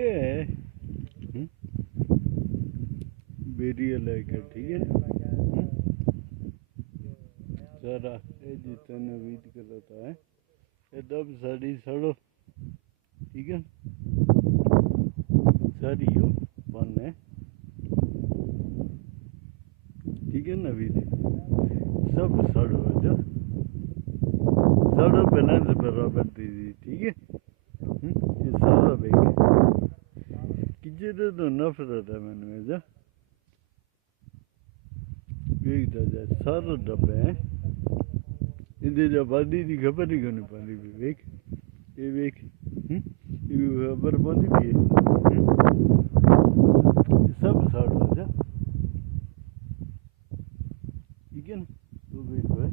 okay बेरिया like ठीक है सारा ये जितना वीट करता है ये दब साड़ी सड़ो ठीक है सारी हो बन है ठीक है ना वीट सब सड़ो जो सड़ो बैलेंस बराबर दीजिए ठीक है ये सारा बेग किधर तो नफरत है मैंने जो बेग जा सारा डब्बे हैं इधर जब आबादी की खबर ही करनी पड़ी वेख ये वेख ये खबर बंदी भी है सब साड़ हो जा ठीक है ना वो देखो है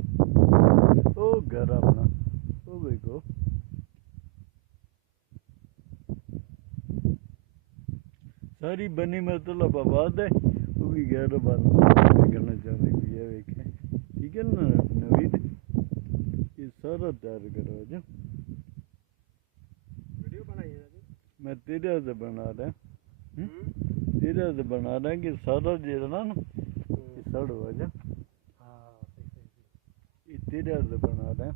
ओ घर अपना वो देखो सारी बनी मतलब आबाद है वो भी घर बार करना चाहते है वेखे ठीक है ना नवीद ये सारा तैयार करो जो वीडियो बनाई है मैं तेरे से बना रहा तेरे से बना रहा कि सारा जेड़ा ना ये सड़ हो जा हाँ सही ये तेरे से बना रहा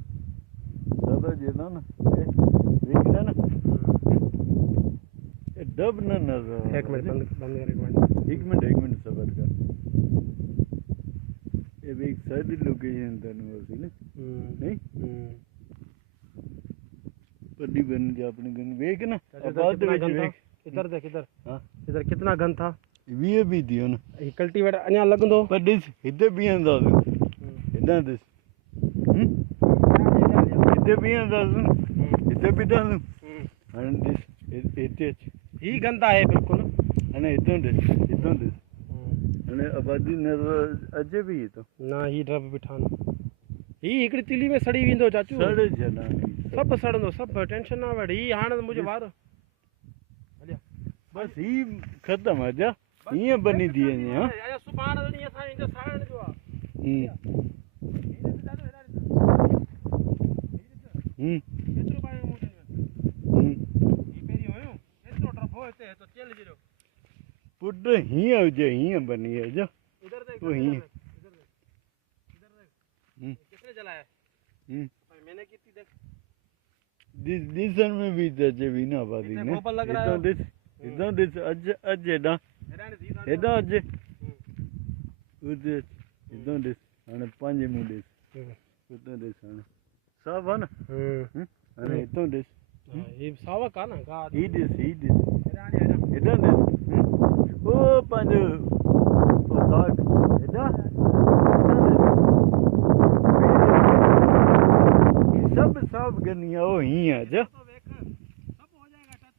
सारा जेड़ा ना देख रहा ना ये डब ना नजर एक मिनट बंद कर एक मिनट सबर कर ये भी एक सारी लोकेशन तनु होती ना नहीं पड्डी बन जा अपनी गन वेख ना आबाद विच वेख इधर देख इधर हां इधर कितना गन था वी भी दियो ना ये कल्टीवेटर अन्या लगंदो पड्डी इधर भी अंदाज इधर दिस इधर भी अंदाज इधर भी डाल एंड दिस इट ही गंदा है बिल्कुल अने इधर दिस अने आबादी नजर अजे भी तो ना ही ड्रब बिठान ही एकड़ी तिली में सड़ी विंदो चाचू सड़े जना सब सड़ंदो सब टेंशन ना वड़ ही हाण मुझे वार बस ही खत्म है जा ये बनी दिए ने हां या सुभान अल्लाह असा इंदे सारण जो एतरो पाए मुझे ही पेरी होयो एतरो ड्रब होते तो चल जिरो पुट ही बनी है जो इधर देख वो ही इधर देख किसने जलाया मैंने की थी देख दिस में भी जजे भी ना आबादी ने गोबर लग रहा है इधर दिस अज एडा एडा अज उधर इधर दिस अने पांच मुंडे उधर दिस अने सब है ना अने इधर दिस ये सावा का ना का ही दिस इधर दिस ओ पांच ओ दाग एडा सब गनिया हो ही है जा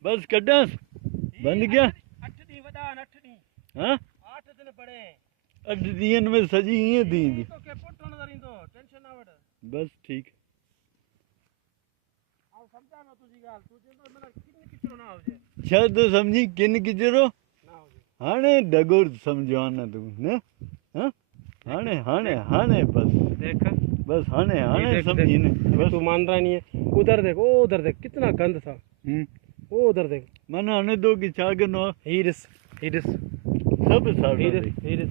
बस कड्डा बंद गया 8 दी वडा 8 दी हां 8 दिन पड़े 8 दिन में सजी ही दी तो के पोटण दरिंदो टेंशन ना वड बस ठीक आ समझा ना तुजी गाल तू जेंदो मना किन किचरो ना होजे शायद तो समझी किन किचरो ना होजे हाने डगोर समझाना तू ने हां हाने बस देख बस हाने समझी ने बस तू मान रहा नहीं है उधर देख ओ उधर देख कितना गंद था वो उधर देख मना आने दो कि चागनो हीरिस सब सारा हीरिस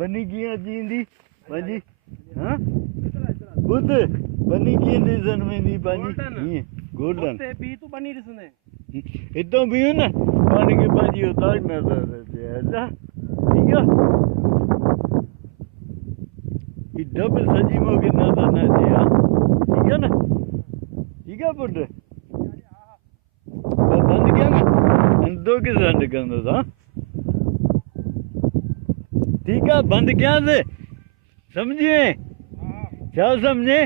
बनी गया जींदी बाजी हां बुद्ध बनी गई दी जन्मे दी बाजी गोल्डन ते भी तू बनी रिसने इतो भी है ना पानी के बाजी उतार ना दे ऐसा ठीक है ये डब सजी मो के नजर ना दे हां ठीक है ना ठीक है बुद्ध बंद किया ना दो के संड करना था ठीक है बंद क्या से समझिए क्या समझे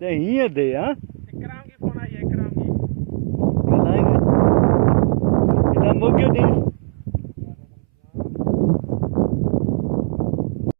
ते ही है दे हां इकराम की फोन आई है इकराम की गलाई से इतना मोके दी